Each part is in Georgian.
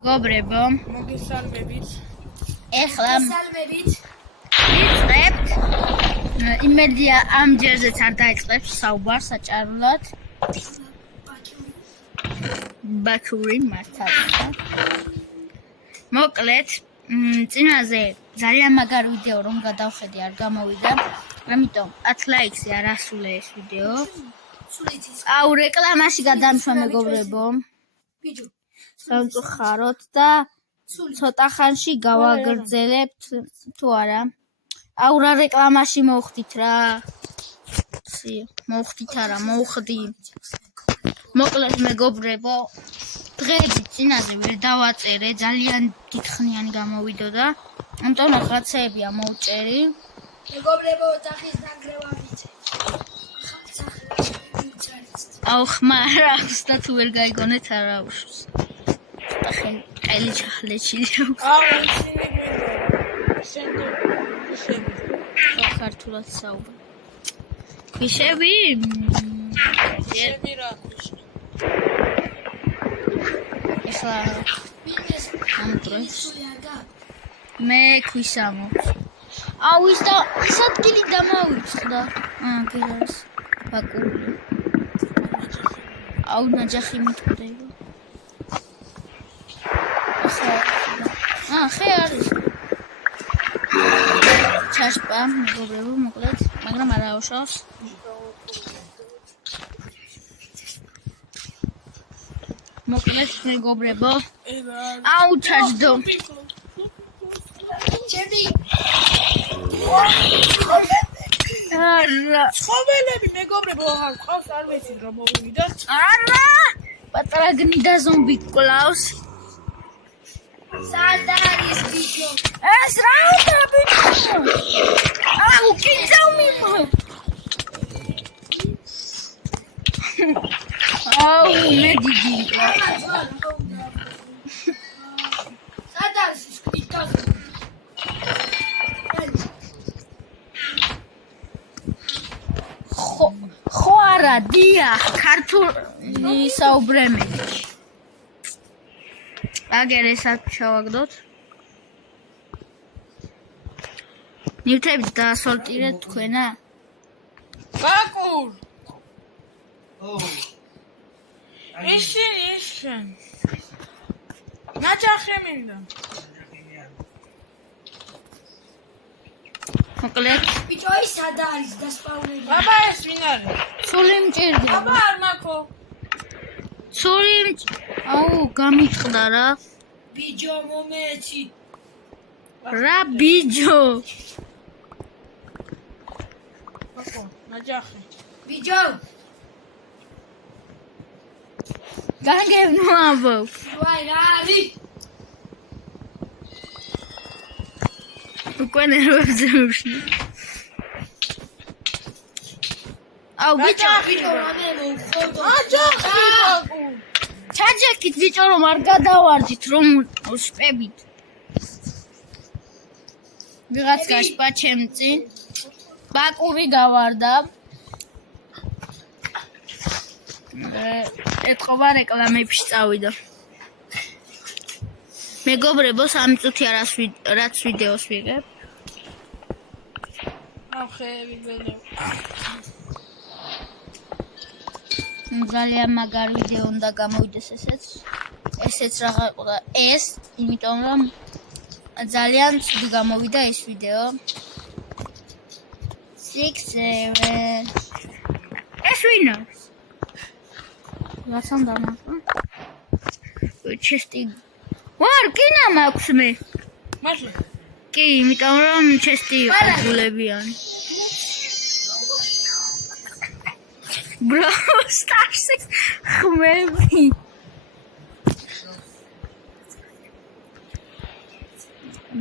Gobrebo. მოგესალმებით. Ეხლა ვიწყებთ. იმედია ამ ჯერზეც არ დაიწყებს საუბარს საჭარულად. ბაქური მართალია. მოკლედ, წინაზე ძალიან მაგარი ვიდეო რომ გადავხედე არ გამოვიდა. ამიტომ 10 ლაიქს არ ასულე ეს ვიდეო. აუ რეკლამაში გადამშვა მეგობრებო. ბიჭო, სამწუხაროდ და ცოტა ხანში გავაგრძელებთ თუ არა. აუ რა რეკლამაში მოვხდით რა. მოვხდით არა, მოვხდი. მოკლედ მეგობრებო, დღეები წინაზე ვერ დავაწერე, ძალიან დიდხნიანი გამოვიდოდა. ამიტომ რაღაცეებია მოვჭერი. მეგობრებო, ძახის ნანგრევა ვიცე. აუ ხმარა, უბრალოდ თუ ვერ გაიგონეთ არა უშავს. ყელი ჩახლეჩილი აქვს. აუ ისინი ქართულად საუბარ. ქვიშები? რა ეხლა ამ დროს მე ქვიშამობს. აუ ის ადგილი დამავიწყდა. გერას ბაკური. აუ ნაჯახი მიტყდება. ხე არის. ჩაშპა მეგობრებო, მოკლედ, მაგრამ არ აუშავს. მოკლედ მეგობრებო. აუ ჩაჯდო. ჩემი არა. ცხოველები მეგობრებო, ყავს არ ვიცი რომ მოვიდათ. არა! პატარა გნიდა ზომბი კლავს. სად არის ბიჭო? ეს რა უნდა ბიჭო? აუ კიდევ მიმო. აუ მე დიდი. სად არის ის კიდევ? ხო არა, დიახ, ქართული საუბრები. აგერ ესაც შევაგდოთ. ნივთებით დაასორტირეთ თქვენა? ბაკურ. ისინ. ნაჯახი მინდა. მოკლედ, ბიჭო, ის სად არის დასპაუნები? აბა ეს ვინ არის? სული მჭირდება. აბა არ მაქო. აუ გამიწყდა რა. ბიჭო მომეცი. რა ბიჭო? მაქო, ნაჯახი. ბიჭო. განგებნო ამბობ. ვაი რა არის? უკვე ნერვებზე მივშნი. აუ ბიჭო, რამე მოვხოდო. ნაჯახი ბაკურ. ჩაჯექით ბიჭო რომ არ გადავარდით რომ შპებით. ვიღაც გაშპა ჩემ წინ. ბაკური გავარდა. ეთქობა რეკლამებში წავიდა. მეგობრებო, 3 წუთი რაც ვიდეოს ვიღებ. აუ ხეები ბელე. ძალიან მაგარი ვიდეო უნდა გამოვიდეს ესეც. ესეც რაღა იყო და ეს, იმიტომ რომ ძალიან ცუდი გამოვიდა ეს ვიდეო. 6-7. ეს ვინა? რაც ამ დამახა? ჩესტი. ვარ, კინა მაქვს მე. მაშინ. კი, იმიტომ რომ ჩესტი იყო გულებიანი. Bro, Starship ხმები.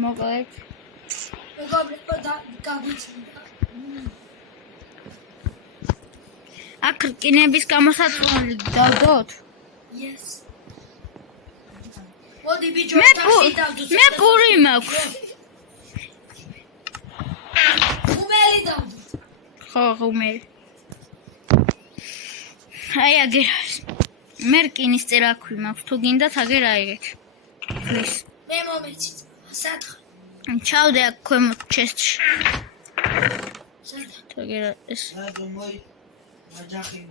მოკლედ. მეგობრებო, გაგვიწმინდა. აქ რკინების გამოსაწვეული დავდოთ? Yes. მოდი ბიჭო, მე პური მაქვს. უმელი დავდოთ. ხო, უმელი. აი აგერ მე რკინის წერაქვი მაქვს, თუ გინდათ აგერ აიღეთ. ფლის. მე მომეცი. სათხ. ჩავდე აქ ქვემოთ ჩესტში. სათხ. თორე ეს Думаю, наджахи.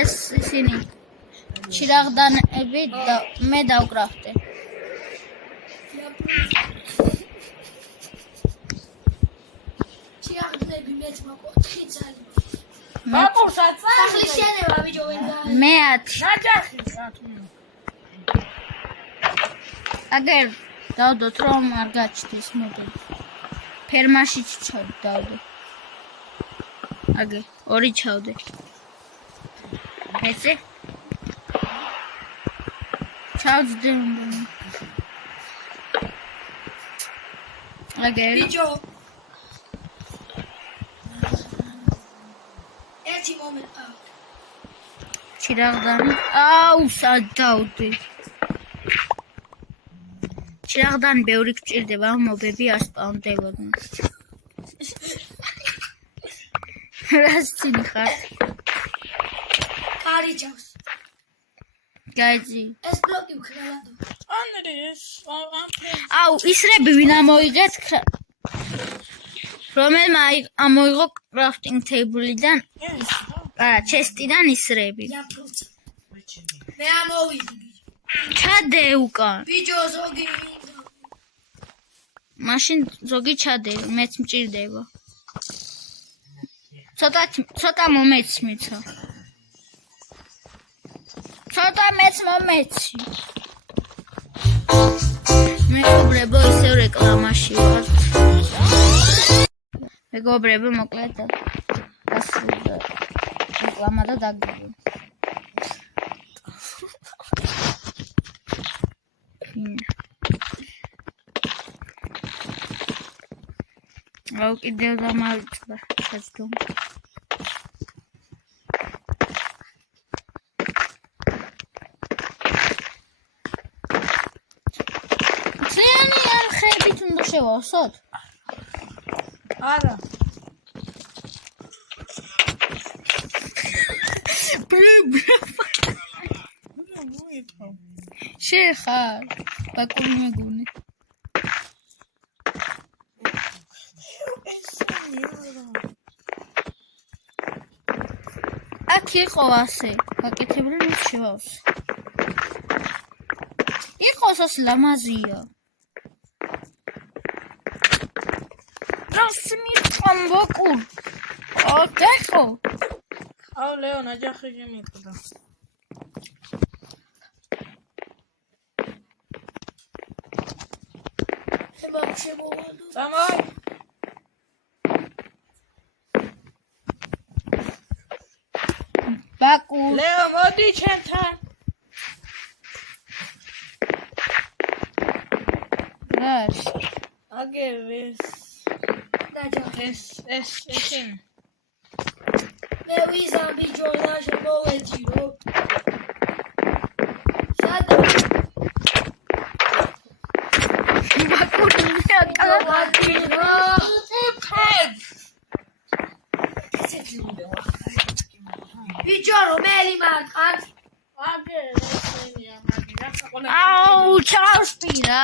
ეს ისინი ჩირაღდანები და მე დავკრაფტე. ჩიაღდნები მეც მაქვს 4 ძალი. ბაკურსაც სახლის შენება ბიჭო ვერ და. მე 10. ნაჯახი აგერ დავდოთ რომ არ გაჩნდეს მოდი. ფერმაში დავდე. აგე 2 ჩავდე. ეცე ჩავდე უნდა. აგე ბიჭო ერთი მომენტა. ჩირაღდანი აუ სადავდე. ჩირაღდანი ბევრი გჭირდება მობები ასპაუნდებოდნენ. რასცინი ხარ? კარიჯავს. გაიძი. ეს ბლოკი ვქნალადო. ანრის აუ ისრები ვინ ამოიღეთ? რომელმა ამოიღო კრაფტინგ თეიბლიდან? ჩესტიდან ისრები. იაფრუცა. მე ამოვიდი ბიჭო. ჩადე უკან. ბიჭო ზოგი. მაშინ ზოგი ჩადე, მეც მჭირდება. ცოტა მომეცი მიცა. ცოტა მეც მომეცი. მეგობრებო, ისევ რეკლამაში ვარ. მეგობრებო, მოკლედ დასრულდა რეკლამა და დაგიგო. აუ კიდევ დამავიწყდა შეძდომ. წიანი არხებით უნდა შევავსოთ? არა შეხარ ბაკური მეგონი. აქ იყო ასე გაკეთებული მის შევავს. იყოს ასე ლამაზია. რას მიყამ ბაკურ? ოდეხო. აუ ლეო ნაჯახი შემიყდა ება შემოვადო. წამოი ბაკურ. ლეო მოდი ჩემთან რას? აგერ დაჯახე. ეს ისინი მე ვიზამ ბიჭო და შემოვეჭირო. სადა ბაკურ მეაკლა. ბიჭო რომელი მარტყარ? აგერ ისინი ამაგი რა ყველა აუ ჩავსტირა.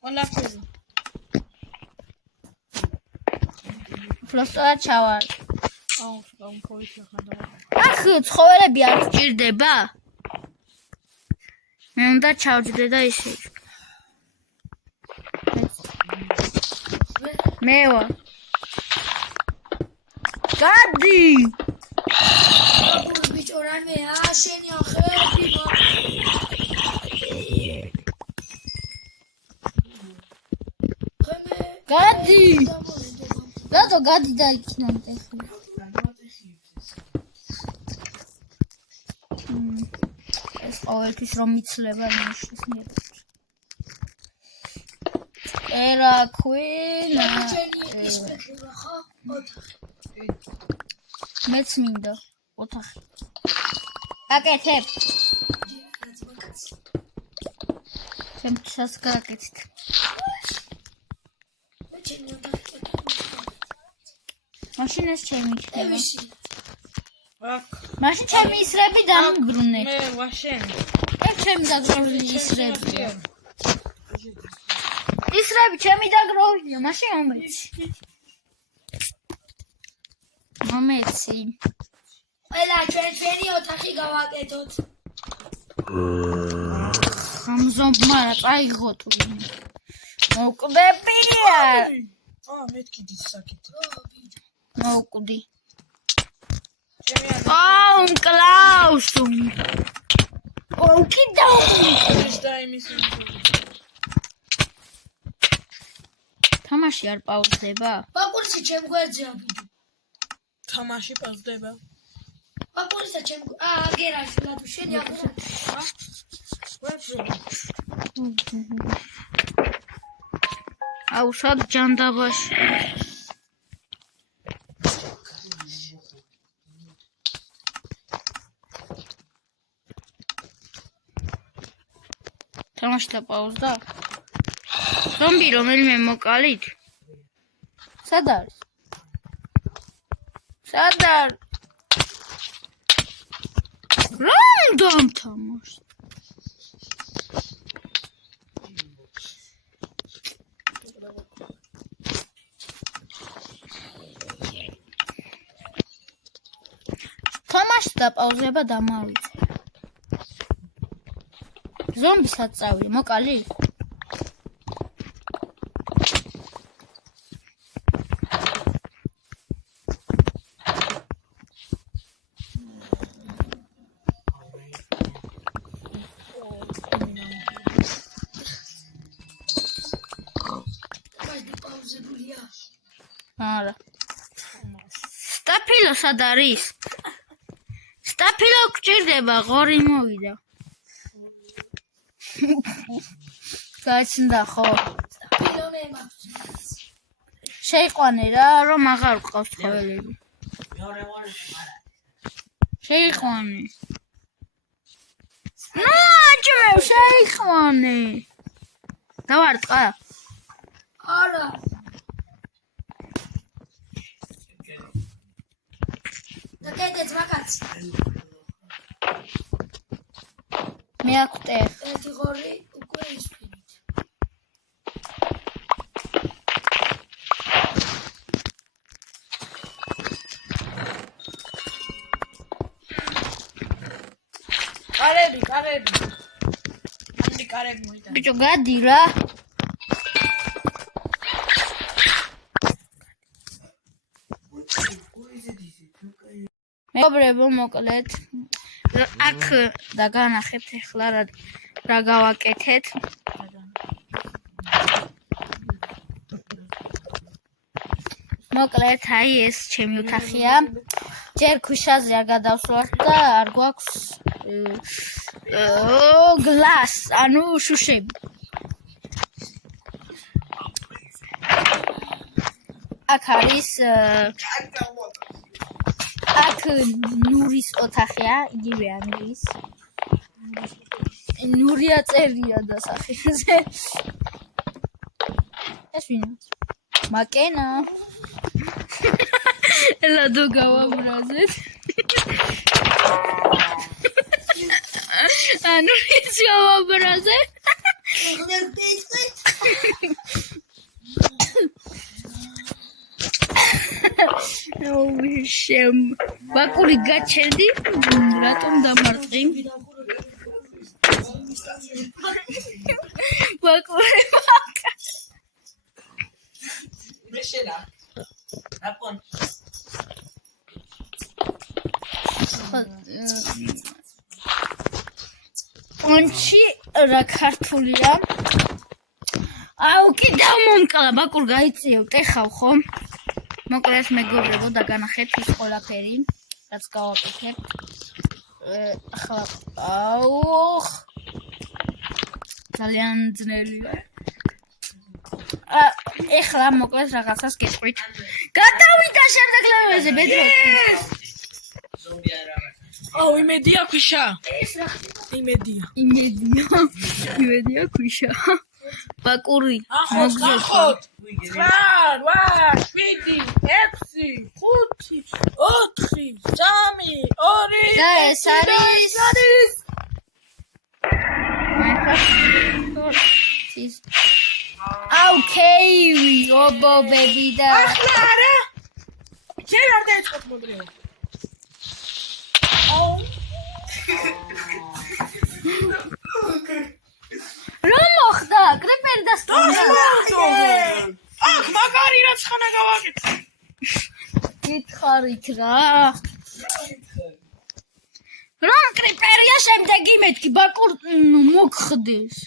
ყველაფერი ფლოსტა ჩავარ. აუ გამქოვიშა ხანდა ახ ცხოველები არ გჭირდება? მე უნდა ჩავჯდე და ისე. მე ვარ. გადი. აბუს ბიჭო რამე შენი ახები. გადი. რატო გადი და იქნამდე? ეს ყოველთვის რომ მიცლება ნიშნის მიერ. ერაქვინა. ჩენი ის პეტრა ხო? ოთახი. მეც მინდა ოთახი. აკეთებ. ჩემთვის გააკეთეთ. მე ჩენი ოთახი. მაშინ მაშინ ეს ჩემი იქნება. ევისი. აქ მაშინ ჩემი ისრები დამიბრუნე. მე ვაშენ. ეს ჩემი დაგროვილი ისრებია. ისრები ჩემი დაგროვილია, მაშინ მომეცი. მომეცი. ყველა ჩვენი ოთახი გავაკეთოთ. ხამზომბმა რა წაიღო თუ. მოკვდებია. მეთქი დის საკითხი. მოკვდი. ჩემი კლაუსუ. კიდევ. ის და იმის. თამაში არ პაუზდება? ბაკურსი ჩემ გვერდზეა ბიჭო. თამაში პაუზდება. ბაკურსა ჩემ გერაში ლადო შენი აბა. აუ სად ჯანდაბაში. თამაში დაპაუზდა? ზომბი რომელიმე მოკალით? სად არის? სად არის? რომ დამთამაშ? თამაში დაპაუზება დამავიწყე. ზომბისაც წავიდე, მოკალი? არა. სტაფილო სად არის? სტაფილო გჭირდება, ღორი მოვიდა. გაიცნდა ხო? სტაფილონე მაქვს. შეიყვანე რა, რომ აღარ გყავს ცხოველები. მეორე არა. შეიყვანე. ჯმე შეიყვანე. დავარტყა? არა. და კიდეც მაგაც. მე აკვტე. ერთი ღორი უკვე ისვენით. კარები. ამდი კარები მოიტანა. ბიჭო გადი რა. მეგობრებო, მოკლედ აქ დაგანახეთ ახლა რა გავაკეთეთ. მოკლედ აი ეს ჩემი ოთახია. ჯერ ქვიშაზე არ გადავსვათ და არ გვაქვს გლას, ანუ შუშები. აქ არის აქ ნურის ოთახია, იგივე ამის. ნურია წერია დასახელზე. ეს ვინ? მაკენა. ლადო გავაბრაზეთ. ანუ ის გავაბრაზეთ. შემ ბაკური გაჩერდი, რატომ დამარტყი? ბაკური მეშელა. აპონ. პონჩი რა ქართულია? აუ კიდევ მომკლა, ბაკურ გაიწიევ, ტეხავ ხომ? მოკლედ მეგობრებო, დაგანახეთ ის ყველაფერი, რაც გავაკეთებ. ახლა აუ ძალიან ძნელია. ეხლა მოკლედ რაღაცას გეტყვით. გადავიდა შემდეგ ლეველზე, ბედრო. ზომბი არა. აუ იმედია ქვიშა. იმედია იმედია ქვიშა. ბაკური მოგზაურობ. ვიგე. 9 8 7 6 5 4 3 2 და ეს არის აუქეივი ობობები და ახლა არა შენ არ დაიწყოთ მოდრეო რომ მოხდა კრიპერი და სტუმრა აქ მაგარი რაც ხანა გავაკეთე გითხარით რა რომ კრიპერია შემდეგი მეთქი ბაკურ მოგხდეს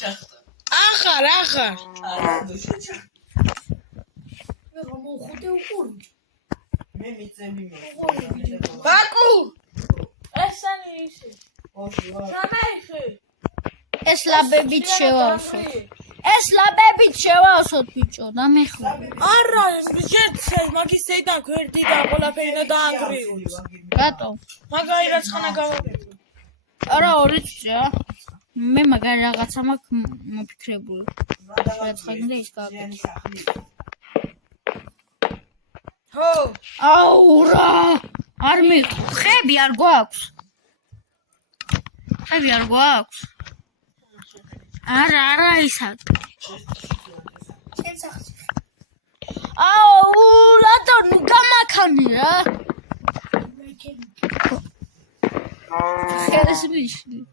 ჩახტა. ახარ არა, შეჭა. მე გამოვხოდე უყური. მე მიწემი მე. ბაკუ ესენი ისე ოში ვა. სამეხი ეს ლაბებით შევავსოთ ეს ლაბებით შევავსოთ ბიჭო და მეხლა არა ჯერცე მაგის ზედან გვერდი და ყველაფერი და დაანგრიო რატო მაგარი რაც ხანა გავაკეთე არა ორი წია მე მაგარი რაღაცა მაქვს მოფიქრებული შეცხადე და ის გააკეთე ხო აუ რა არ ხები არ გვაქვს ხები არ გვაქვს არა ისა შენ სახში. აუ რატომ გამაქანი რა მე კენ. ხერეს მიშლი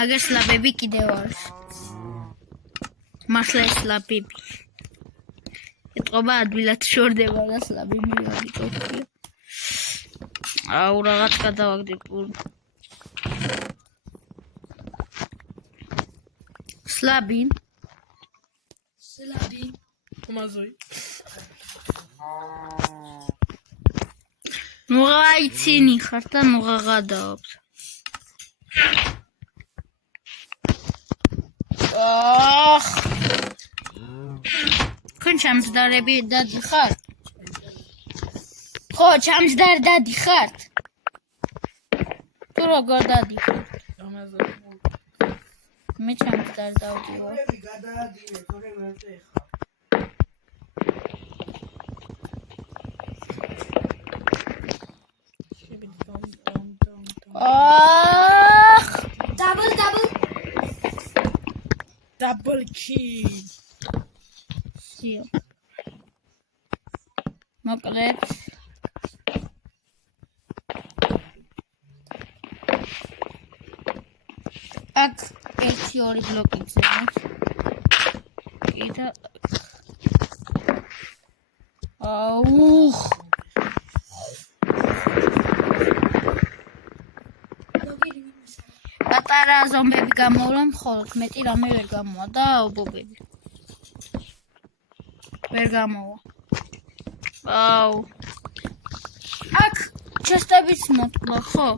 აგერ სლაბები კიდევ არის მართლა ეს სლაბები ეტყობა ადვილად შორდება და სლაბი მივაგიტოვია აუ რაღაც გადავაგდე პურ სლაბი სლაბი. თუმაზოი ნუ გაიცინი ხარ და ნუ გადაობს ახ ხან ჩამჯდარები დადიხარ ხო ჩამჯდარ დადიხარ თუ როგორ დადიხარ თუმაზოი მე ჩამჯდარ დავდივარ მე გადაადგინე, თორე ვერ წეხა. ახ double kill სიო მოკლედ აქ 1-2 ბლოკი ძებნით კიდე აუხ პატარა ზომბები გამოვლა მხოლოდ მეტი რამე ვერ გამოვა და ობობები ვერ გამოვა აუ აქ ჩესტებიც მოკლა ხო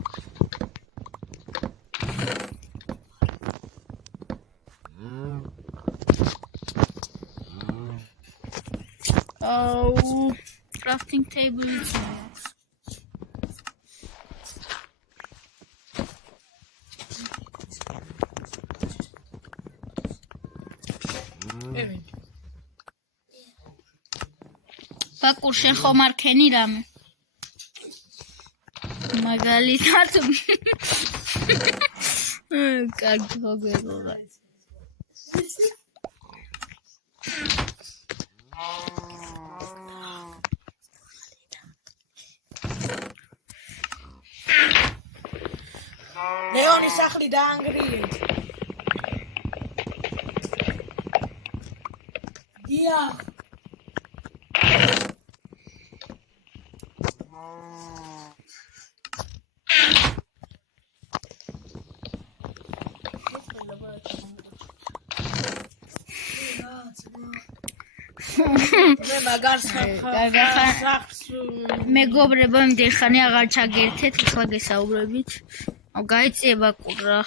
აუ crafting table is ბაკურ შენ ხომ არ ქენი რამე მაგალითად კარგი მოგეროლა ლეონის სახლი დაანგრიეს დიახ. მე მაგარს სახს მეგობრებო იმდენ ხანი აღარ ჩაგერთეთ ახლა გესაუბრებით აუ გაიწიება ყურა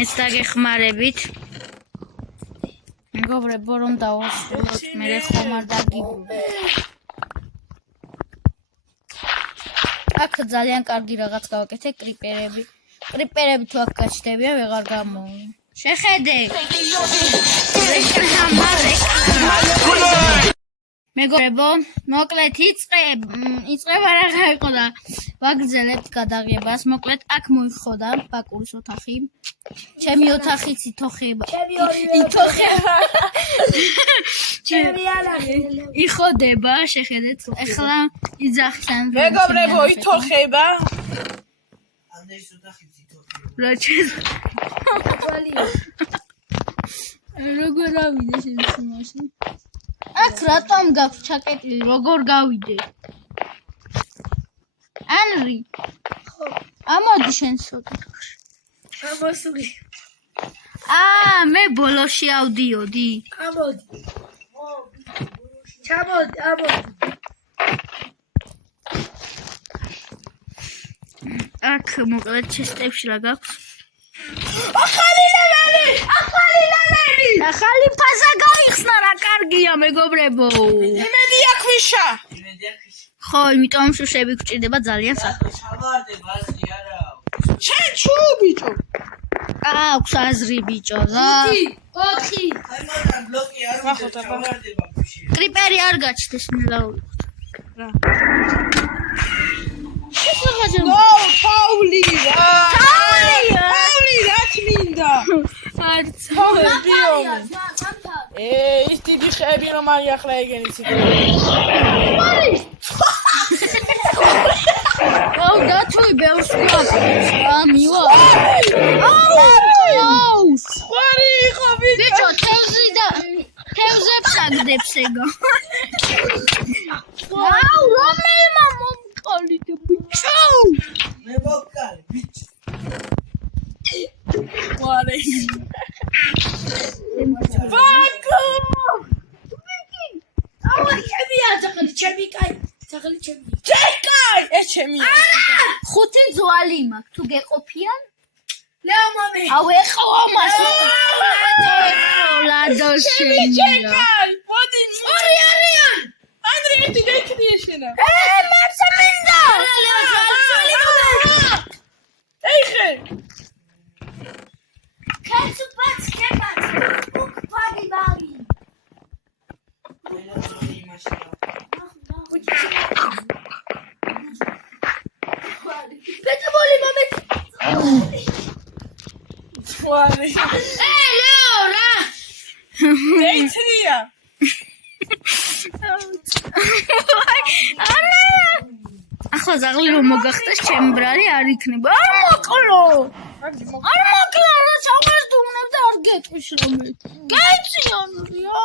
მეც დაგეხმარებით. მეგობრებო, რომ დავასრულოთ, მე ხომ არ დაგიბრუნე. აქ ძალიან კარგი რაღაც გავაკეთე კრიპერები. კრიპერები თუ აქ გაჩნდებიან, ვეღარ გამოვლენ. შეხედე. მეგობრებო, მოკლედ იწყება რა იყო და ვაგრძელებთ გადაღებას. მოკლედ აქ მოიხოდა ბაკურის ოთახი. ჩემი ოთახიც ითოხება. იხოდება, შეხედეთ. ეხლა იძახიან. მეგობრებო, ითოხება. ანდეის ოთახიც ითოხება. რა როგორ ავიდე შემოსი? აქ რატომ გაქვს ჩაკეტილი? როგორ გავიდე? ანრი. ამოდი შენ ოთახში. ამოსული. მე ბოლოში ავდიოდი. ამოდი. ჩამოდი, ამოდი. აქ მოკლედ ჩესტებში რა გაქვს? ახალი ფაზა გაიხსნა რა კარგია მეგობრებო. იმედია ქვიშა. ხო, იმიტომ შუშები გვჭირდება ძალიან საქმე. ჩავარდე ბაზრი არა. შენ ჩუ ბიჭო. აქვს აზრი ბიჭო რა. 4. აი მაგრამ ბლოკი არ უნდა ჩავარდე ბაბუში. კრიპერი არ გაჩნდეს მილაური. რა. ეს რაღაცა. Pauli რა. Pauli რა თმინდა? არც. ის დიდი ხეები რომ არის ახლა ეგენი ციკი. აუ დათვი ბევრს გვაქვს. მივა. აუ ხარი იყო ბიჭო თევზი და თევზებს აგდებს ეგა. აუ რომელმა მომყოლით ბიჭო. მე მოკალი ბიჭი. ხარი. ბაკო. აუ ჩემია ძაღლი, ჩემი კაი. ძაღლი ჩემი. ჩეკაი, ეს ჩემია. ხუთი ძვალი მაქვს თუ გეყოფიან? ლეო მომი. აუ ეხლა მას. ლადოშენია. ჩეკაი, მოდი. ორი არიან. ანდრე ერთი გეკრია შენა. მარცა მინდა. ეიხე. კაცუბაც კებაც. უკფარი ბალი. ყველა ძველი იმაშია. პეტროლი მომი. ხარი. ლეო რა. დეიტრია. ახლა ზაღლი რომ მოგახტეს ჩემი ბრალი არ იქნება. არ მოკლო. არ მოკლო რა საუბარს დუმნებ და არ გეტყვის რომე. გაიციანია.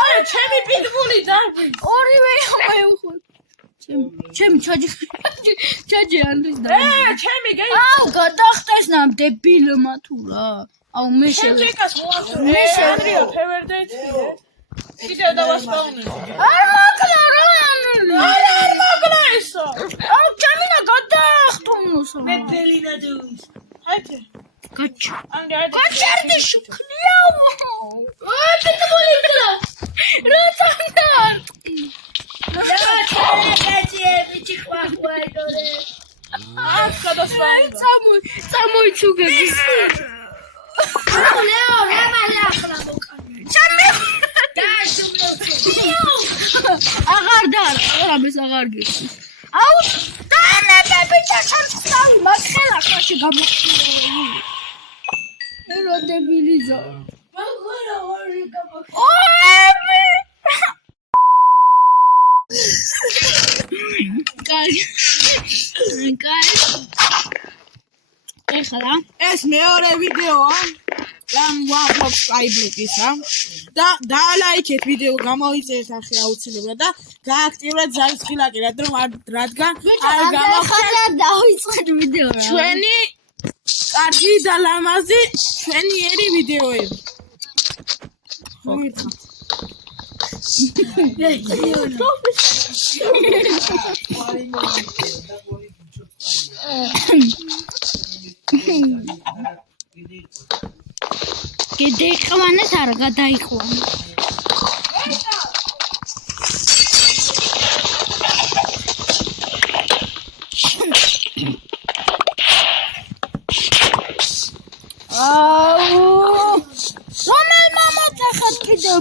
აი, ჩემი პიტბული დარბი. ორივე ამეუხო. ჩემი ჩაჯი ანდრის და. ჩემი გეი. აუ გადახტეს ნამდებილმა თუ რა. აუ მე ჩემკას მოასწრო. ანდრიო, ფევერდეიტრია. კიდევ დავასპაუნე. არ მოკლო რა ანრი. არ მოგლა ისო. აუ ჩემინა გადახტუნოს. მე ბელინა დუს. აიტე. გაჩა. ანგარი. გაჩერდი შუქლიაო. პეტროლი კლა. რა თანდარტი. აქ გადასვლა. წამოიცუგების. ლეო რა მალე ახლა მოკანი. ჩემი დააშუბლო. აღარ და რამეს აღარ გიქს. აუ დაანებები ჩაშავი მაგხელა ხაში გამოხდა. ელო დებილიზა. მაგორა ორი გამოხდა. ოები. კარგი. ეხლა ეს მეორე ვიდეოა. რამ ვაფლობს აიბლოკისა და დაალაიქეთ ვიდეო გამოვიწერეთ ახლა აუცილებლად და გააქტიურეთ ზარის ხილაკი რადგან არ გამახსენე დავიწყეთ ვიდეო რა. ჩვენი კარგი და ლამაზი ჩვენიერი ვიდეოები. მომიწა. კიდე დეიყვანეს არა გადაიყვანეს.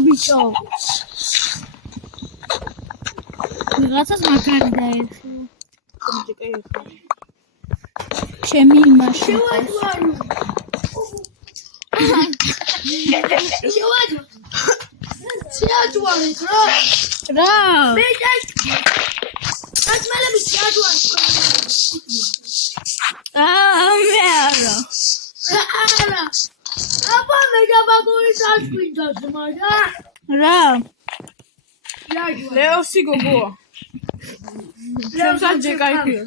ბიჭო ვიღაცას მაგარი დაერხო ჩემი იმაში შეაჯვარეთ რა რა მე აკმალები შეაჯვარეთ მე არა აბა მე გამაგური სასკვინდოს მაგა რა ლეოსი გოგოა ჩემსაც ჯეკაიფია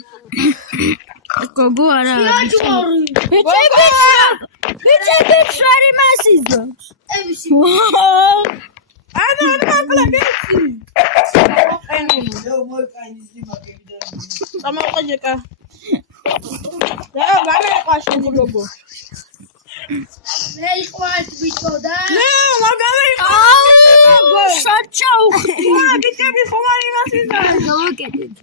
გოგო არა შეაჯვარი ბიჭები შვარი მასიზო ევისი ანუ მაკლაგეთი ლეო მოიკაინის დიმაკები და დამაყა ჯეკა და გამეყაშე გოგო მე იყვართ ბიჭო და ლეო მაგარი საჩაუ ბიჭები ხომარი მასიზა გავაკეთეთ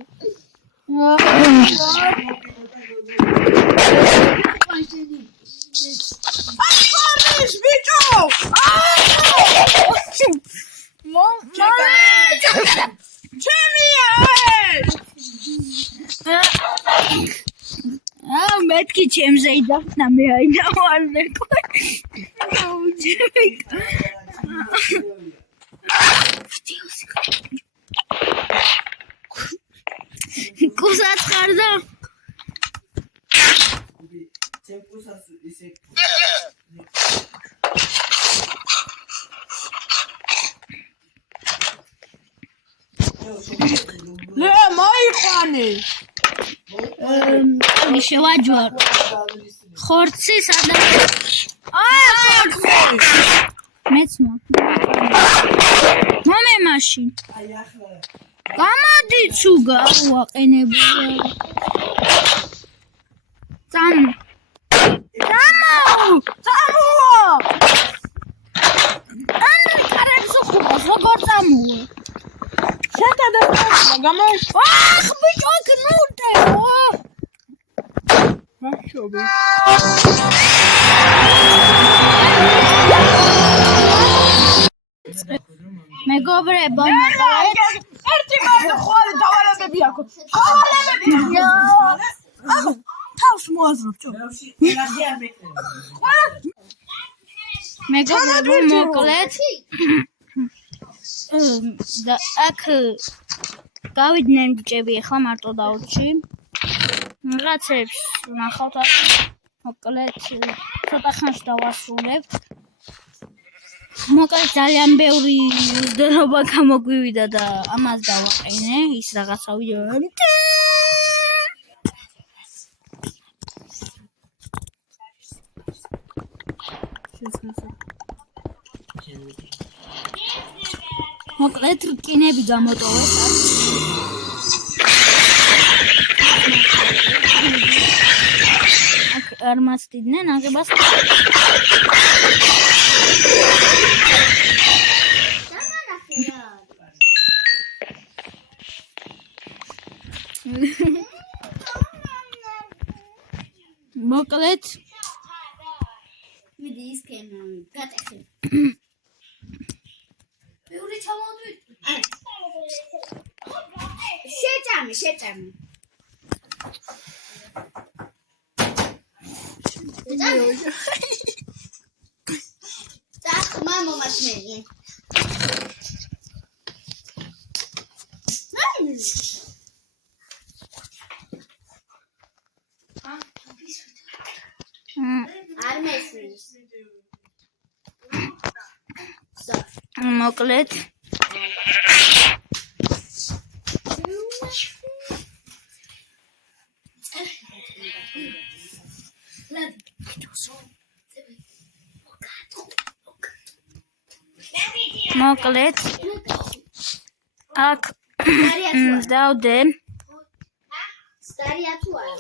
აყარიშ ბიჭო ჩემია მეთქი ჩემზე იდახნა მე აიდა ვარდეკო კუსაც ხარდა ჩემპუსას ისე ლე მოიყვანე შევაჯვარ ხორცი სადა მეც მომე მაშინ აი ახლა გამოდი ცუგა უაყენებული წამო ან კარებს ხუბას როგორ წამოვა შეტადა გამო ახ ბიჭო კნუტე მაშობი მეგობრებო ერთი მაგ ხვალე დავალებები აქვს დავალებები თავს მოაზრობ ჩო ლეოში რაზე არ მეკრება მეგობრებო მოკლედ და აქ გავიდნენ ბიჭები ახლა მარტო დაურჩი რაღაცებს ნახავთ მოკლედ ცოტა ხანს დავასრულებთ მოკლედ ძალიან ბევრი უსდენობა გამოგვივიდა და ამას დავაყენე ის რაღაცა ვიდეო მოკლედ რკინები გამოტოვეს აქ არ მასდიდნენ აღებას მოკლედ მიდი ის კენა გატეხე ბევრი ჩამოვდივით შეჭამი так мама машине армесис მოკლედ მოკლედ აქ დავდე старია თუ არა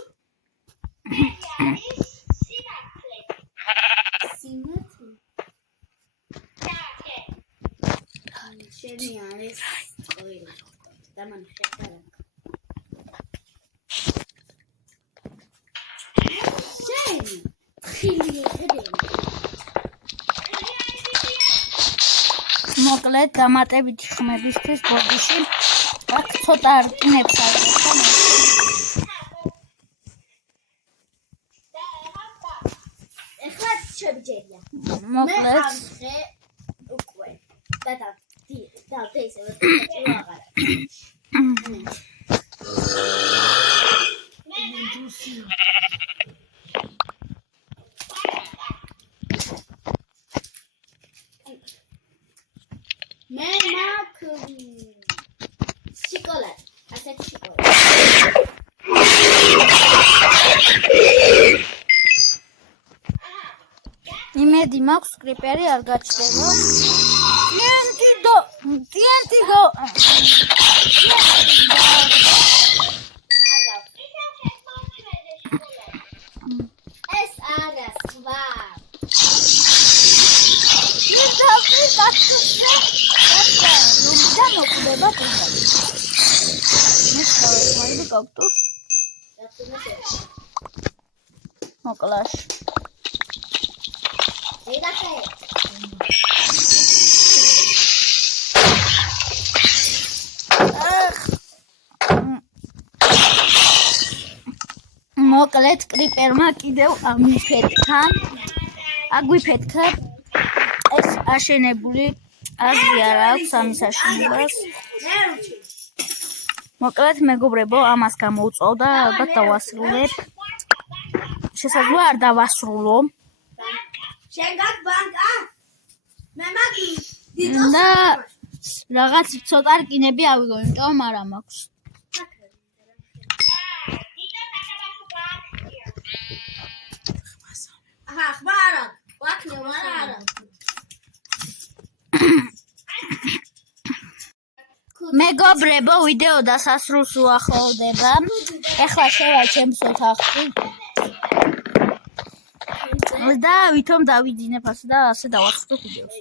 შენი არის ყველა დამანხება შენი ხილი ხედები მოკლედ დამატებითი ხმებისთვის ბორდში აქ ცოტა რკინებს არის ეხლა შევიჯერია მოკლედ უკვე და ისევე აღარა მე მაქ შოკოლად ასეთ შოკოლად იმედი მაქვს კრიპერი არ გაჩნდება TNT go ეს არა სხვა მოკლაშ მოკლედ კრიპერმა კიდევ ამიფეთქა აგვიფეთქა ეს აშენებული აზრი არ აქვს ამის აშენებას მოკლედ მეგობრებო ამას გამოუწვავდა ალბათ დავასრულებ შესაძლოა არ დავასრულო შენ გაკ ბანკა მე მაგი და რაღაც ცოტა რკინები ავიღო იმიტომ არ მაქვს აჰა ხმარა ვაკნე მარა მეგობრებო ვიდეო დასასრულს უახლოვდება ეხლა შევაჩემს ოთახში და ვითომ დავიძინებ ასე და ასე დავასრულებ ვიდეოს